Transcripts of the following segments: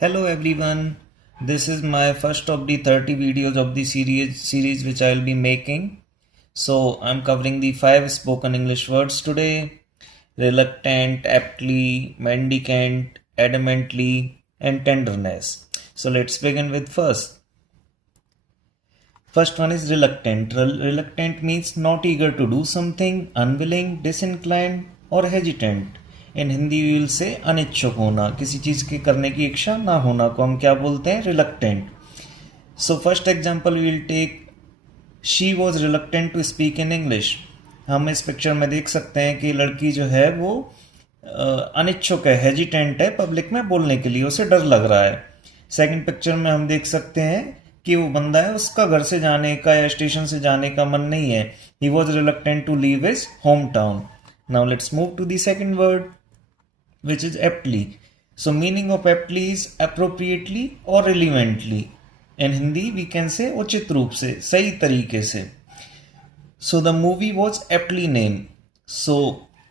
Hello everyone. This is my first of the 30 videos of the series which I will be making. So I'm covering the 5 spoken English words today: reluctant, aptly, mendicant, adamantly, and tenderness. So let's begin with first. First one is reluctant. Reluctant means not eager to do something, unwilling, disinclined or hesitant. In Hindi we'll say अनिच्छुक होना, किसी चीज के करने की इच्छा ना होना को हम क्या बोलते हैं? Reluctant. So first example will take, she was reluctant to speak in English. हम इस पिक्चर में देख सकते हैं कि लड़की जो है वो अनिच्छुक है, हेजिटेंट है पब्लिक में बोलने के लिए, उसे डर लग रहा है. सेकंड पिक्चर में हम देख सकते हैं कि वो बंदा है, उसका घर से जाने का या स्टेशन से जाने का मन नहीं है. He was reluctant to leave his home town. Now let's move to the second word, which is aptly. So meaning of aptly is appropriately or relevantly. In Hindi we can say उचित रूप से, सही तरीके से. So the movie was aptly named. So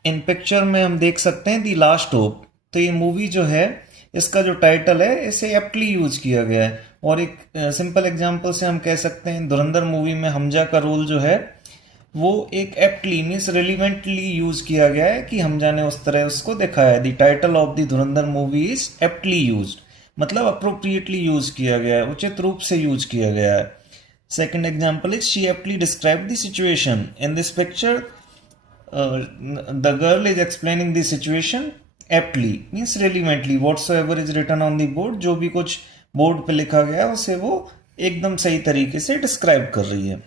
in picture में हम देख सकते हैं The Last Hope. तो ये मूवी जो है, इसका जो टाइटल है इसे एप्टली यूज किया गया है. और एक सिंपल एग्जांपल से हम कह सकते हैं धुरंधर मूवी में हमजा का रोल जो है वो एक एप्टली मीन्स रिलीवेंटली यूज किया गया है कि हमजा ने उस तरह उसको दिखाया है. The title of the Dhurandhar movie is aptly used, मतलब अप्रोप्रिएटली यूज किया गया है, उचित रूप से यूज किया गया है. Second example is she aptly describe the situation. In this picture the girl is explaining the situation aptly means relevantly. Whatsoever is written on the board, जो भी कुछ बोर्ड पे लिखा गया है उसे वो एकदम सही तरीके से डिस्क्राइब कर रही है.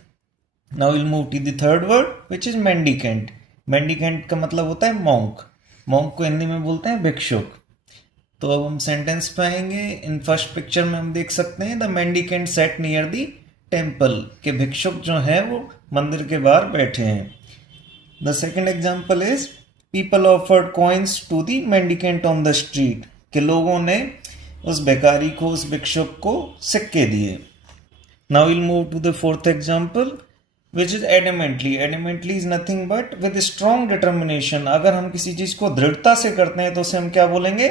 Now we'll move to the third word which is mendicant. Mendicant का मतलब होता है monk. Monk को हिंदी में बोलते हैं भिक्षुक. तो अब हम सेंटेंस पे आएंगे. इन फर्स्ट पिक्चर में हम देख सकते हैं the mendicant set near the temple, के भिक्षुक जो है वो मंदिर के बाहर बैठे हैं. The second example is people offered coins to the mendicant on the street, के लोगों ने उस भिखारी को, उस भिक्षुक को सिक्के दिए. Now will move to the fourth example which is adamantly. Adamantly is nothing but with strong determination. अगर हम किसी चीज को दृढ़ता से करते हैं तो उसे हम क्या बोलेंगे?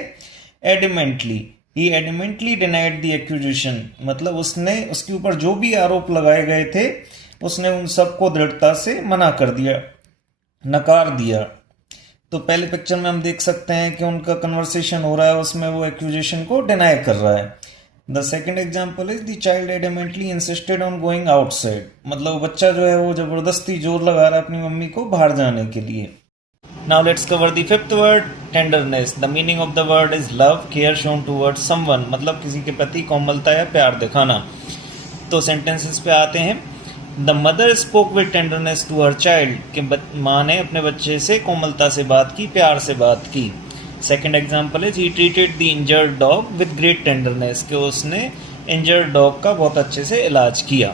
adamantly. He adamantly denied the accusation. मतलब उसने उसके ऊपर जो भी आरोप लगाए गए थे उसने उन सबको दृढ़ता से मना कर दिया, नकार दिया. तो पहले पिक्चर में हम देख सकते हैं कि उनका कन्वर्सेशन हो रहा है, उसमें वो एक्यूजेशन को डिनाई कर रहा है. The second example is the child adamantly insisted on going outside. मतलब बच्चा जो है वो जबरदस्ती जोर लगा रहा है अपनी मम्मी को बाहर जाने के लिए. Now let's cover the fifth word, tenderness. The meaning of the word is love, care shown towards someone, मतलब किसी के प्रति कोमलता या प्यार दिखाना. तो सेंटेंसेस पे आते हैं. The mother spoke with tenderness to her child, कि माँ ने अपने बच्चे से कोमलता से बात की, प्यार से बात की. Second example is he treated the injured dog with great tenderness, कि उसने इंजर्ड डॉग का बहुत अच्छे से इलाज किया.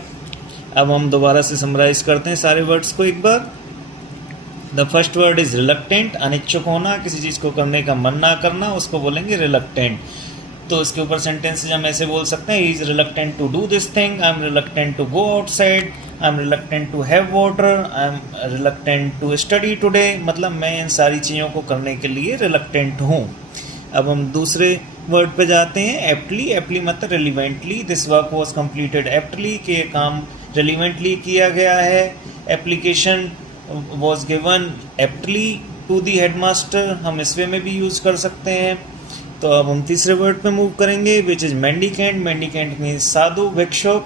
अब हम दोबारा से समराइज करते हैं सारे वर्ड्स को एक बार. The first word is reluctant, अनिच्छुक होना, किसी चीज़ को करने का मन ना करना, उसको बोलेंगे रिलक्टेंट. तो इसके ऊपर सेंटेंसेज हम ऐसे बोल सकते हैं, he is reluctant to do this thing, I am reluctant to go outside, I am reluctant to have water, I am reluctant to study today. मतलब मैं इन सारी चीज़ों को करने के लिए रिलक्टेंट हूँ. अब हम दूसरे वर्ड पे जाते हैं, एप्टली. एप्टली मतलब relevantly. This work was completed aptly, कि ये काम रिलीवेंटली किया गया है. Application was given aptly to the headmaster, हम इस वे में भी यूज़ कर सकते हैं. तो अब हम तीसरे वर्ड पे मूव करेंगे which is mendicant. Mendicant means sadhu, भिक्षुक.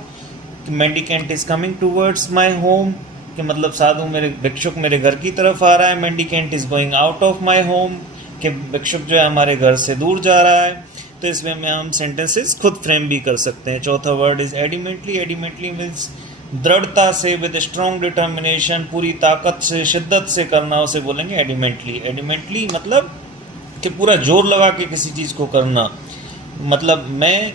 Mendicant is coming towards my home, कि मतलब साधु मेरे भिक्षुक मेरे घर की तरफ आ रहा है. Mendicant is going out of my home, कि भिक्षुक जो है हमारे घर से दूर जा रहा है. तो इस वे में हम सेंटेंसेस खुद फ्रेम भी कर सकते हैं. चौथा वर्ड इज एडिमेंटली. एडिमेंटली मीन्स दृढ़ता से, विद स्ट्रॉन्ग डिटर्मिनेशन, पूरी ताकत से, शिद्दत से करना, उसे बोलेंगे एडिमेंटली. एडिमेंटली मतलब कि पूरा जोर लगा के किसी चीज़ को करना. मतलब मैं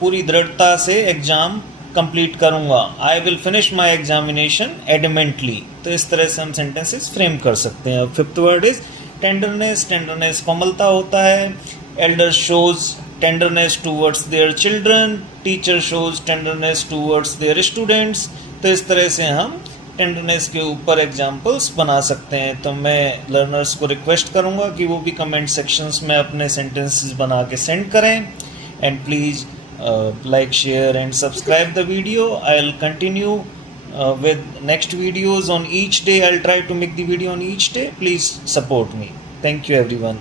पूरी दृढ़ता से एग्ज़ाम कंप्लीट करूंगा. I will finish my examination adamantly. तो इस तरह से हम सेंटेंसेस फ्रेम कर सकते हैं. Fifth word is tenderness. Tenderness कोमलता होता है. Elder shows tenderness towards their children, teacher shows tenderness towards their students. तो इस तरह से हम टेंडरनेस के ऊपर एग्जाम्पल्स बना सकते हैं. तो मैं लर्नर्स को रिक्वेस्ट करूंगा कि वो भी कमेंट सेक्शंस में अपने सेंटेंसेस बना के सेंड करें. and please like, share and subscribe the video. I'll continue with next videos on each day. I'll try to make the video on each day. Please support me. Thank you everyone.